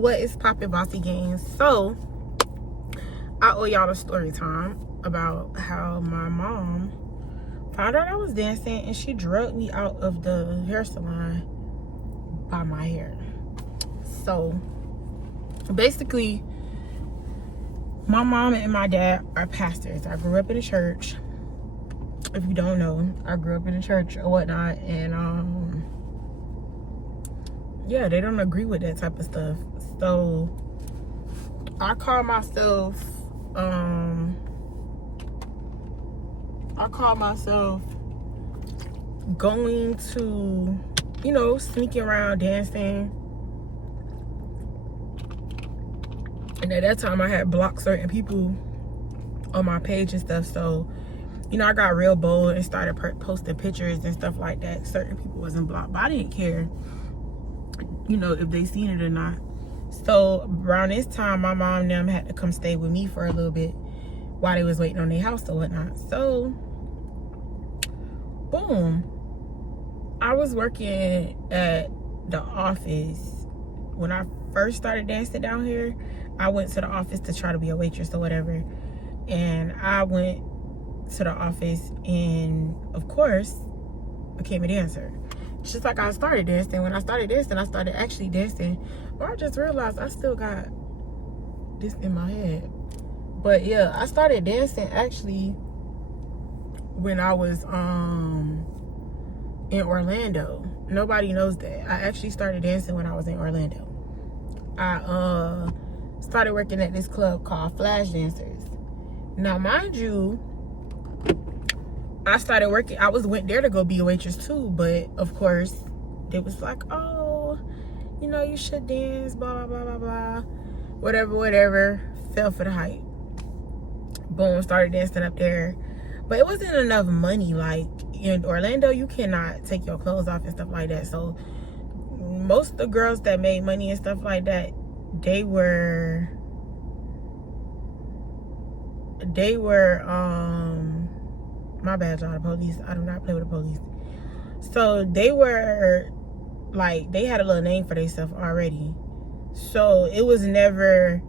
what is poppin', bossy games? So I owe y'all a story time about how my mom found out I was dancing and she drugged me out of the hair salon by my hair. So basically, my mom and my dad are pastors. I grew up in a church. If you don't know, I grew up in a church or whatnot, and yeah, they don't agree with that type of stuff. So I call myself going to, you know, sneaking around dancing. And at that time I had blocked certain people on my page and stuff. So, you know, I got real bold and started posting pictures and stuff like that. Certain people wasn't blocked, but I didn't care, you know, if they seen it or not. So around this time, my mom and them had to come stay with me for a little bit while they was waiting on their house or whatnot. So, boom. I was working at the office. When I first started dancing down here, I went to the office to try to be a waitress or whatever. And I went to the office and, of course, became a dancer. Just like I started dancing. When I started dancing, I started actually dancing. But I just realized I still got this in my head. But yeah, I started dancing actually when I was in Orlando. Nobody knows that. I actually started dancing when I was in Orlando. I started working at this club called Flash Dancers. Now, mind you, I went there to go be a waitress too, but of course, they was like, oh, you know, you should dance, blah, blah, blah, blah, blah. Whatever. Fell for the hype. Boom, started dancing up there. But it wasn't enough money. Like, in Orlando, you cannot take your clothes off and stuff like that. So, most of the girls that made money and stuff like that, they were, my bad, y'all, the police. I do not play with the police. So they were like, they had a little name for themselves already. So it was never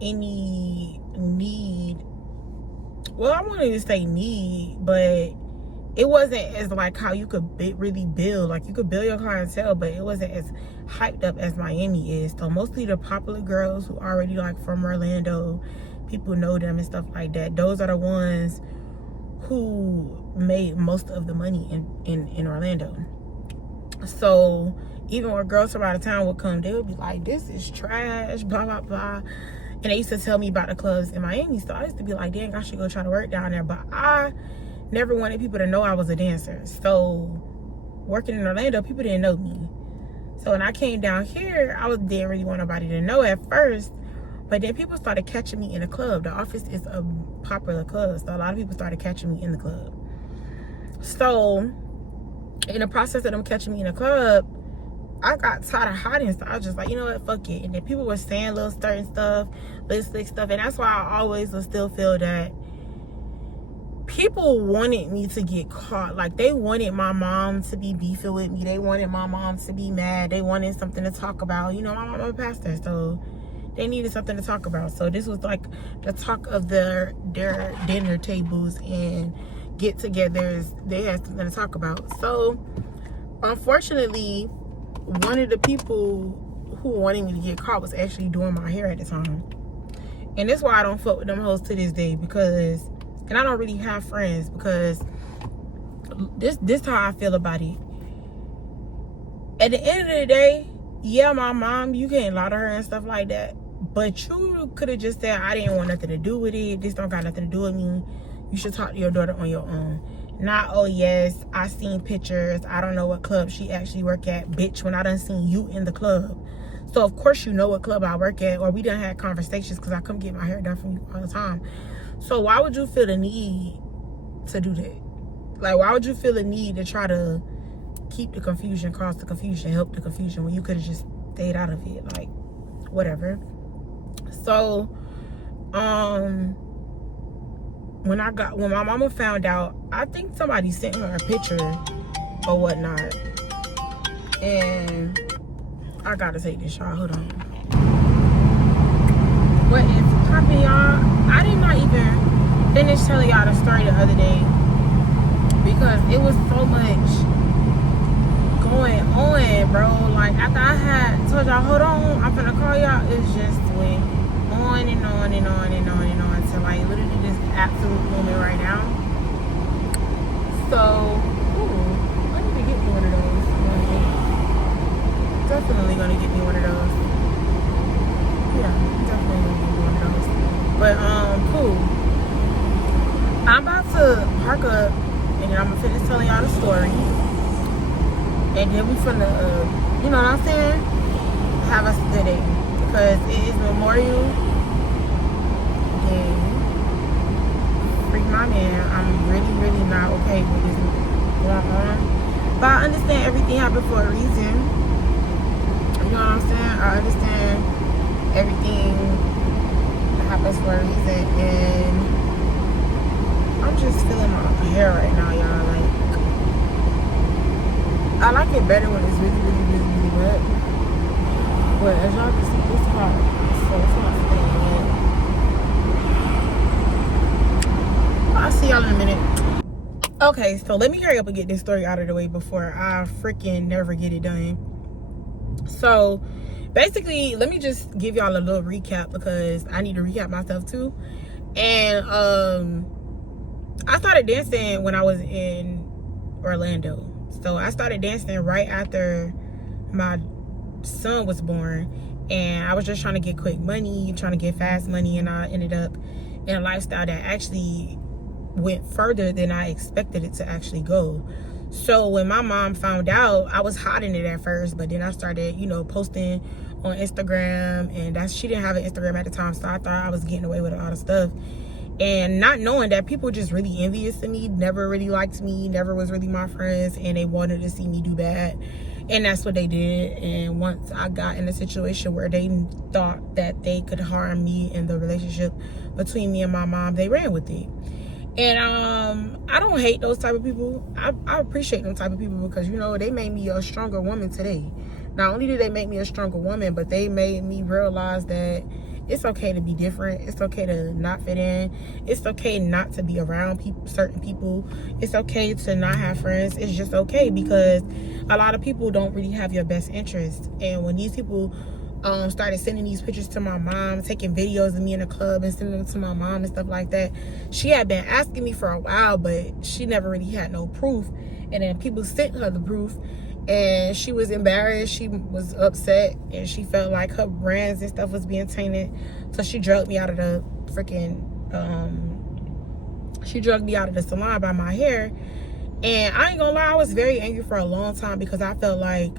any need. Well, I wouldn't even say need, but it wasn't as like how you could really build. Like, you could build your clientele, but it wasn't as hyped up as Miami is. So mostly the popular girls who already like from Orlando, people know them and stuff like that. Those are the ones who made most of the money in Orlando. So even when girls from out of town would come, they would be like, this is trash, blah, blah, blah. And they used to tell me about the clubs in Miami. So I used to be like, dang, I should go try to work down there. But I never wanted people to know I was a dancer. So working in Orlando, people didn't know me. So when I came down here, didn't really want nobody to know at first. But then people started catching me in the club. The office is a popular club, so a lot of people started catching me in the club. So in the process of them catching me in the club, I got tired of hiding. So I was just like, you know what, fuck it. And then people were saying little certain stuff, little slick stuff. And that's why I always will still feel that people wanted me to get caught. Like, they wanted my mom to be beefing with me. They wanted my mom to be mad. They wanted something to talk about. You know, my mom was a pastor, so they needed something to talk about. So this was like the talk of their dinner tables and get-togethers. They had something to talk about. So unfortunately, one of the people who wanted me to get caught was actually doing my hair at the time. And that's why I don't fuck with them hoes to this day, because, and I don't really have friends, because this how I feel about it. At the end of the day, yeah, my mom, you can't lie to her and stuff like that. But you could have just said, I didn't want nothing to do with it. This don't got nothing to do with me. You should talk to your daughter on your own. Not, oh yes, I seen pictures. I don't know what club she actually work at. Bitch, when I done seen you in the club. So of course you know what club I work at. Or we done had conversations, because I come get my hair done from you all the time. So why would you feel the need to do that? Like, why would you feel the need to try to keep the confusion, cause the confusion, help the confusion, when you could have just stayed out of it? Like, whatever. So when my mama found out, I think somebody sent her a picture or whatnot, and I gotta take this, y'all, hold on. What is popping, y'all? I did not even finish telling y'all the story the other day because it was so much going on, bro. Like, after I had told y'all, hold on, I'm gonna call y'all, it just went on and on and on and on and on to like literally this absolute moment right now. So, ooh, I need to get me one of those. Definitely gonna get me one of those. Yeah, definitely gonna get me one of those. But cool. I'm about to park up and then I'm gonna finish telling y'all the story. And then we finna you know what I'm saying? Have us a good day. Because it is Memorial Day. Freak my man. I'm really, really not okay with this going on. But I understand everything happened for a reason. You know what I'm saying? I understand everything happens for a reason, and I'm just feeling my hair right now, y'all. Like, I like it better when it's really, really, really, really wet. But as y'all can see, it's hot, so it's not staying wet. I'll see y'all in a minute. Okay, so let me hurry up and get this story out of the way before I freaking never get it done. So basically, let me just give y'all a little recap because I need to recap myself too. And I started dancing when I was in Orlando. So I started dancing right after my son was born, and I was just trying to get quick money, trying to get fast money, and I ended up in a lifestyle that actually went further than I expected it to actually go. So when my mom found out, I was hiding it at first, but then I started, you know, posting on Instagram, and she didn't have an Instagram at the time, so I thought I was getting away with a lot of stuff. And not knowing that people were just really envious of me, never really liked me, never was really my friends, and they wanted to see me do bad. And that's what they did. And once I got in a situation where they thought that they could harm me in the relationship between me and my mom, they ran with it. And I don't hate those type of people. I appreciate them type of people because, you know, they made me a stronger woman today. Not only did they make me a stronger woman, but they made me realize that it's okay to be different. It's okay to not fit in. It's okay not to be around people, certain people. It's okay to not have friends. It's just okay because a lot of people don't really have your best interest. And when these people started sending these pictures to my mom, taking videos of me in the club and sending them to my mom and stuff like that, she had been asking me for a while, but she never really had no proof. And then people sent her the proof, and she was embarrassed, she was upset, and she felt like her brands and stuff was being tainted. So she drugged me out of the freaking she drugged me out of the salon by my hair. And I ain't gonna lie, I was very angry for a long time because I felt like,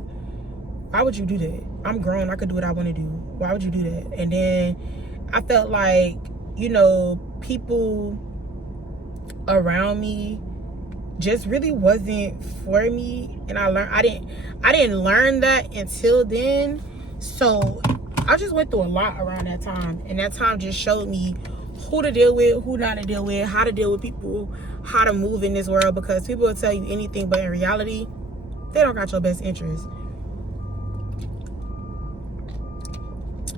why would you do that? I'm grown, I could do what I want to do. Why would you do that? And then I felt like, you know, people around me just really wasn't for me. And I didn't learn that until then. So I just went through a lot around that time, and that time just showed me who to deal with, who not to deal with, how to deal with people, how to move in this world, because people will tell you anything, but in reality they don't got your best interest.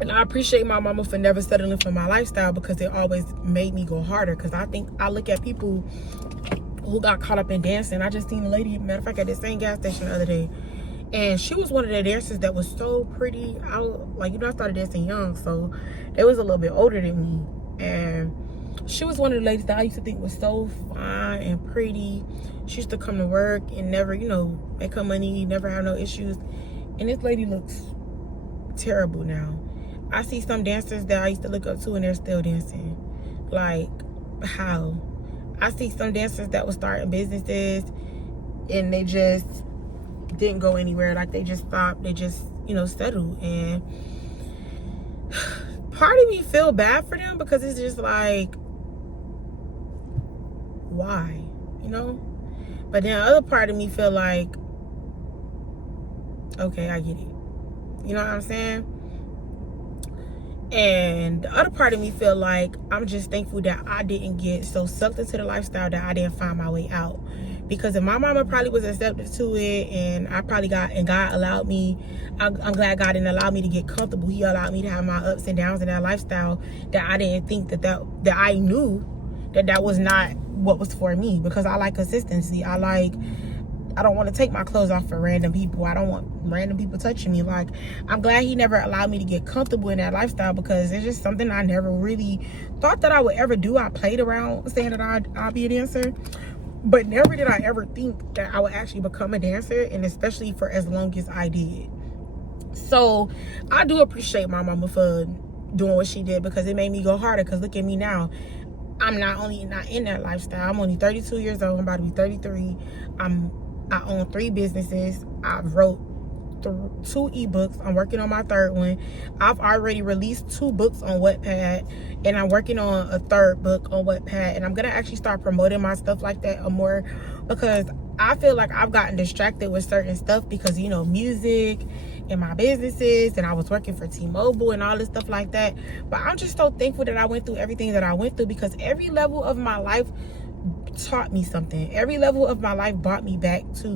And I appreciate my mama for never settling for my lifestyle, because it always made me go harder. Because I look at people who got caught up in dancing. I just seen a lady, matter of fact, at the same gas station the other day, and she was one of the dancers that was so pretty. I started dancing young, so they was a little bit older than me, and she was one of the ladies that I used to think was so fine and pretty. She used to come to work and never, you know, make her money, never have no issues. And this lady looks terrible now. I see some dancers that I used to look up to, and they're still dancing. Like, how? I see some dancers that were starting businesses and they just didn't go anywhere. Like, they just stopped. They just, you know, settled. And part of me feel bad for them, because it's just like, why? You know? But then the other part of me feel like, okay, I get it. You know what I'm saying? And the other part of me feel like I'm just thankful that I didn't get so sucked into the lifestyle that I didn't find my way out. Because if my mama probably was receptive to it, and I probably God allowed me, I'm glad God didn't allow me to get comfortable. He allowed me to have my ups and downs in that lifestyle that I didn't think that I knew that was not what was for me, because I like consistency. I don't want to take my clothes off for random people. I don't want random people touching me. Like, I'm glad he never allowed me to get comfortable in that lifestyle, because it's just something I never really thought that I would ever do. I played around saying that I'll be a dancer, but never did I ever think that I would actually become a dancer, and especially for as long as I did. So I do appreciate my mama for doing what she did, because it made me go harder. Because look at me now. I'm not in that lifestyle. I'm only 32 years old. I'm about to be 33. I own 3 businesses. I've wrote 2 ebooks. I'm working on my 3rd one. I've already released 2 books on Wattpad, and I'm working on a 3rd book on Wattpad. And I'm gonna actually start promoting my stuff like that more, because I feel like I've gotten distracted with certain stuff, because music and my businesses, and I was working for T-Mobile and all this stuff like that. But I'm just so thankful that I went through everything that I went through, because every level of my life taught me something. Every level of my life brought me back to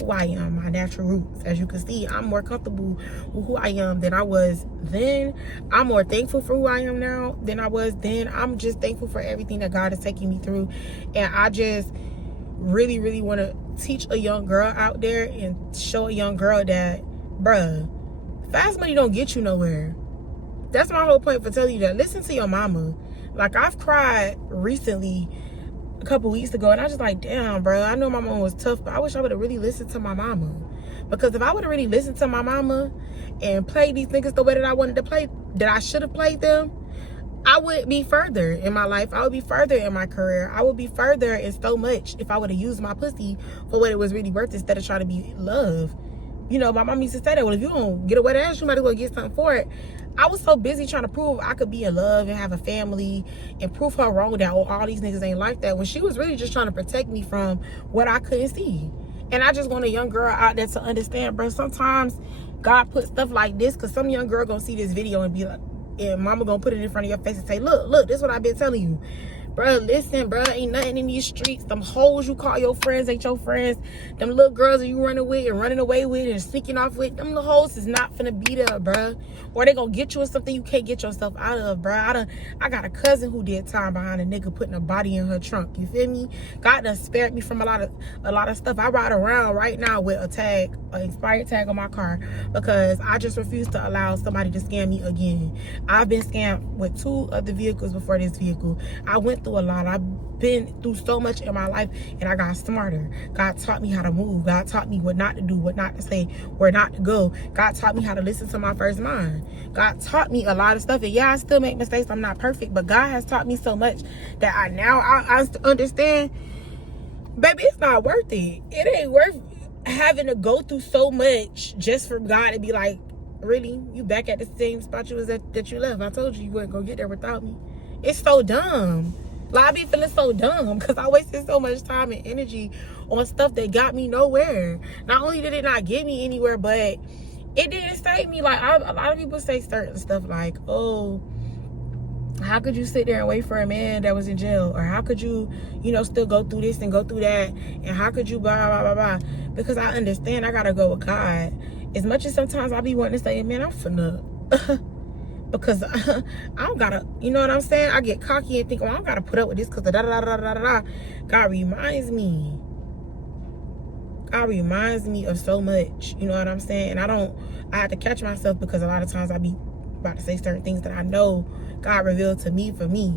who I am, my natural roots. As you can see, I'm more comfortable with who I am than I was then. I'm more thankful for who I am now than I was then. I'm just thankful for everything that God is taking me through. And I just really, really want to teach a young girl out there and show a young girl that, bruh, fast money don't get you nowhere. That's my whole point for telling you that. Listen to your mama. Like, I've cried recently a couple weeks ago, and I was just like, damn, bro, I know my mama was tough, but I wish I would have really listened to my mama. Because if I would have really listened to my mama and played these niggas the way that I wanted to play, that I should have played them, I would be further in my life. I would be further in my career. I would be further in so much if I would have used my pussy for what it was really worth, instead of trying to be loved. My mom used to say that, well, if you don't get a wet ass, you might as well get something for it. I was so busy trying to prove I could be in love and have a family and prove her wrong that, all these niggas ain't like that, when she was really just trying to protect me from what I couldn't see. And I just want a young girl out there to understand, bro, sometimes God put stuff like this, because some young girl gonna see this video and be like, and mama gonna put it in front of your face and say, look, this is what I've been telling you. Bro, listen, bro, ain't nothing in these streets. Them hoes you call your friends ain't your friends. Them little girls that you running with and running away with and sneaking off with, them little hoes is not finna be there, bro. Or they gonna get you in something you can't get yourself out of, bro. I got a cousin who did time behind a nigga putting a body in her trunk. You feel me? God done spared me from a lot of stuff. I ride around right now with an expired tag on my car, because I just refuse to allow somebody to scam me again. I've been scammed with 2 other vehicles before this vehicle. I went through a lot. I've been through so much in my life, and I got smarter. God taught me how to move. God taught me what not to do, what not to say, where not to go. God taught me how to listen to my first mind. God taught me a lot of stuff, and yeah, I still make mistakes. I'm not perfect, but God has taught me so much that I understand, baby, it's not worth it. It ain't worth having to go through so much just for God to be like, really? You back at the same spot you was at that you left? I told you wouldn't go get there without me. It's so dumb. Like, I be feeling so dumb, because I wasted so much time and energy on stuff that got me nowhere. Not only did it not get me anywhere, but it didn't save me. Like, a lot of people say certain stuff like, oh, how could you sit there and wait for a man that was in jail? Or how could you, still go through this and go through that? And how could you blah, blah, blah, blah? Because I understand I got to go with God. As much as sometimes I be wanting to say, man, I'm finna... because I don't gotta, you know what I'm saying? I get cocky and think, well, I don't gotta put up with this because da da da da da da. God reminds me of so much, you know what I'm saying? And I have to catch myself, because a lot of times I be about to say certain things that I know God revealed to me for me,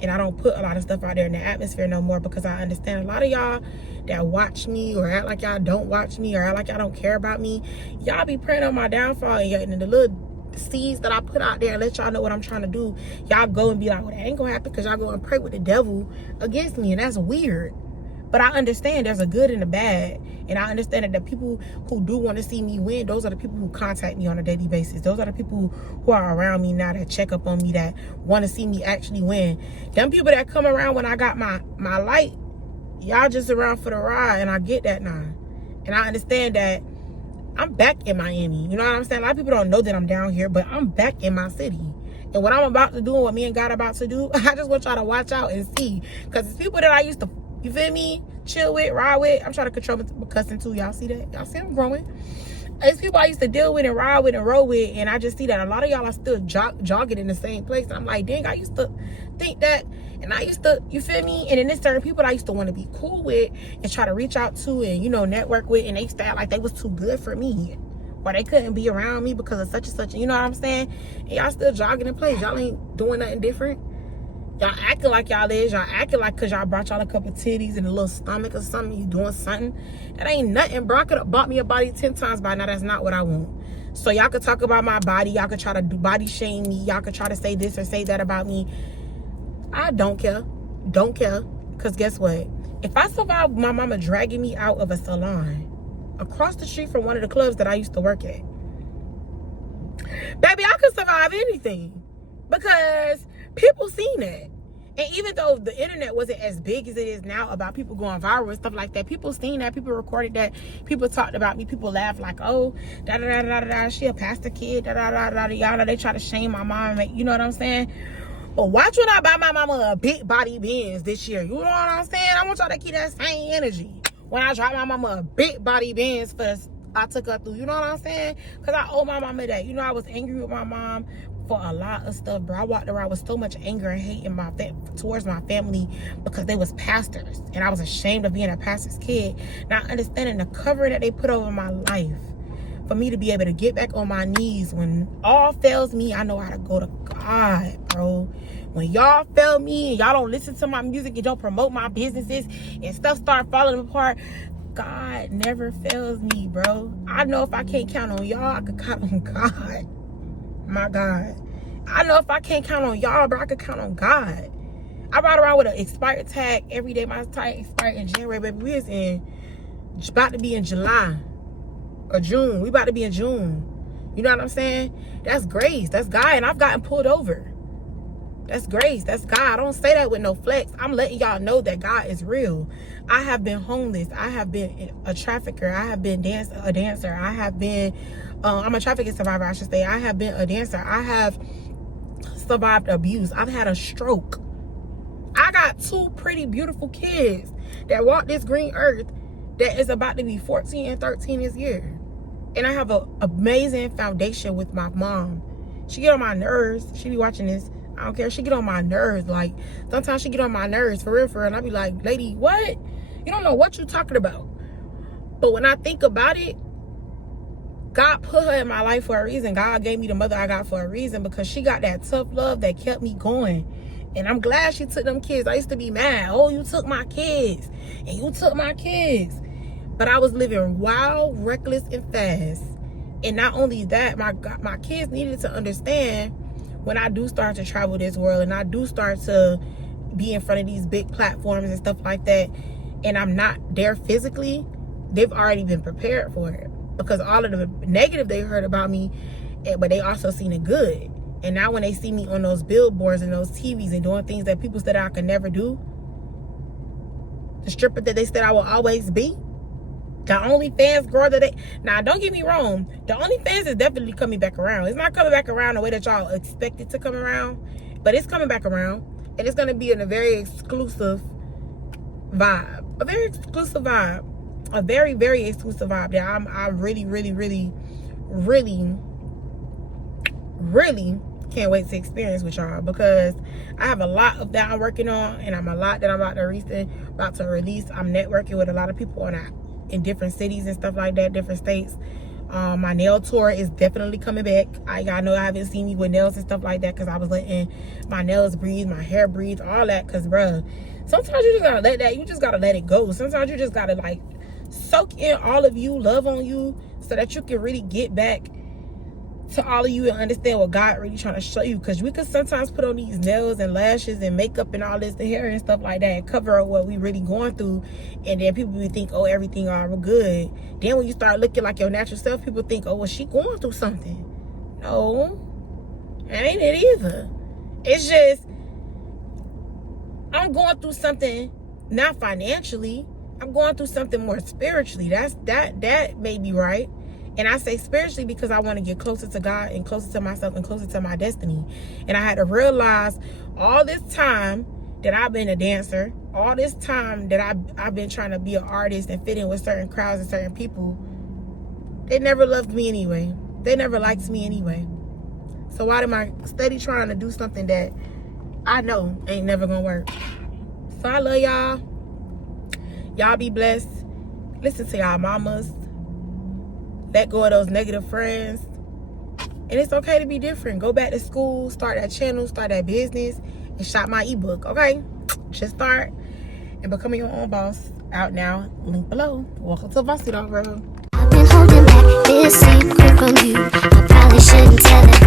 and I don't put a lot of stuff out there in the atmosphere no more, because I understand a lot of y'all that watch me or act like y'all don't watch me or act like y'all don't care about me, y'all be praying on my downfall, and the little seeds that I put out there and let y'all know what I'm trying to do, y'all go and be like, well, that ain't gonna happen, because y'all go and pray with the devil against me, and that's weird. But I understand there's a good and a bad, and I understand that the people who do want to see me win, those are the people who contact me on a daily basis. Those are the people who are around me now, that check up on me, that want to see me actually win. Them people that come around when I got my light, y'all just around for the ride, and I get that now. And I understand that I'm back in Miami. You know what I'm saying? A lot of people don't know that I'm down here, but I'm back in my city. And what I'm about to do and what me and God are about to do, I just want y'all to watch out and see. Because it's people that I used to, you feel me, chill with, ride with. I'm trying to control my cussing too. Y'all see that? Y'all see I'm growing? It's people I used to deal with and ride with and roll with, and I just see that a lot of y'all are still jogging in the same place. And I'm like, dang, I used to think that, and I used to, you feel me? And then there's certain people I used to want to be cool with and try to reach out to and, you know, network with, and they used to act like they was too good for me, or they couldn't be around me because of such and such, you know what I'm saying? And y'all still jogging in place. Y'all ain't doing nothing different. Y'all acting like y'all is. Y'all acting like because y'all brought y'all a couple titties and a little stomach or something, you doing something. That ain't nothing, bro. I could have bought me a body 10 times by now. That's not what I want. So y'all could talk about my body. Y'all could try to body shame me. Y'all could try to say this or say that about me. I don't care. Don't care. Because guess what? If I survive my mama dragging me out of a salon across the street from one of the clubs that I used to work at, baby, I could survive anything. Because people seen that. And even though the internet wasn't as big as it is now about people going viral and stuff like that, people seen that, people recorded that, people talked about me, people laughed like, oh, da da da da da, she a pastor kid, da da da da da. They try to shame my mom, you know what I'm saying? But watch when I buy my mama a big body Benz this year. You know what I'm saying? I want y'all to keep that same energy. When I drive my mama a big body Benz I took her through, you know what I'm saying? Because I owe my mama that. You know, I was angry with my mom for a lot of stuff, bro. I walked around with so much anger and hate in towards my family because they was pastors, and I was ashamed of being a pastor's kid. Not understanding the cover that they put over my life for me to be able to get back on my knees when all fails me. I know how to go to God, bro. When y'all fail me and y'all don't listen to my music and don't promote my businesses and stuff start falling apart, God never fails me, bro. I know if I can't count on y'all, I could count on God. My God. I know if I can't count on y'all, bro, I could count on God. I ride around with an expired tag every day. My tag expired in January, baby. We is about to be in July or June. We about to be in June. You know what I'm saying? That's grace. That's God. And I've gotten pulled over. That's grace. That's God. I don't say that with no flex. I'm letting y'all know that God is real. I have been homeless. I have been a trafficker. I have been a dancer. I have been, I'm a trafficking survivor, I should say. I have been a dancer. I have survived abuse. I've had a stroke. I got 2 pretty beautiful kids that walk this green earth that is about to be 14 and 13 this year. And I have an amazing foundation with my mom. She get on my nerves. She be watching this. I don't care. She get on my nerves. Like, sometimes she get on my nerves for real. And I be like, lady, what? You don't know what you talking about. But when I think about it, God put her in my life for a reason. God gave me the mother I got for a reason, because she got that tough love that kept me going. And I'm glad she took them kids. I used to be mad. Oh, you took my kids. And you took my kids. But I was living wild, reckless, and fast. And not only that, my kids needed to understand when I do start to travel this world and I do start to be in front of these big platforms and stuff like that, and I'm not there physically, they've already been prepared for it. Because all of the negative they heard about me, but they also seen the good. And now when they see me on those billboards and those TVs and doing things that people said I could never do, the stripper that they said I will always be, the OnlyFans girl that they... Now, don't get me wrong. The OnlyFans is definitely coming back around. It's not coming back around the way that y'all expect it to come around. But it's coming back around. And it's going to be in a very exclusive vibe. A very exclusive vibe. A very, very exclusive vibe that I really, really, really, really, really can't wait to experience with y'all. Because I have a lot of that I'm working on. And I'm a lot that I'm about to release. I'm networking with a lot of people in different cities and stuff like that, different states. My nail tour is definitely coming back. Y'all know I haven't seen me with nails and stuff like that because I was letting my nails breathe, my hair breathe, all that. Because, bruh, sometimes you just gotta let that, you just gotta let it go. Sometimes you just gotta, like, soak in all of you, love on you, so that you can really get back to all of you and understand what God really trying to show you. Because we could sometimes put on these nails and lashes and makeup and all this, the hair and stuff like that, and cover up what we really going through. And then people will think, oh, everything all good. Then when you start looking like your natural self, people think, oh, well, she going through something. No, that ain't it either. It's just, I'm going through something, not financially. I'm going through something more spiritually. That may be right. And I say spiritually because I want to get closer to God and closer to myself and closer to my destiny. And I had to realize all this time that I've been a dancer, all this time that I've been trying to be an artist and fit in with certain crowds and certain people, they never loved me anyway. They never liked me anyway. So why am I steady trying to do something that I know ain't never gonna work? So I love y'all. Y'all be blessed. Listen to y'all mamas. Let go of those negative friends. And it's okay to be different. Go back to school, start that channel, start that business, and shop my ebook, okay? Just start and becoming your own boss. Out now, link below. Welcome to Varsity Road. I've been holding back this secret from you. I probably shouldn't tell it.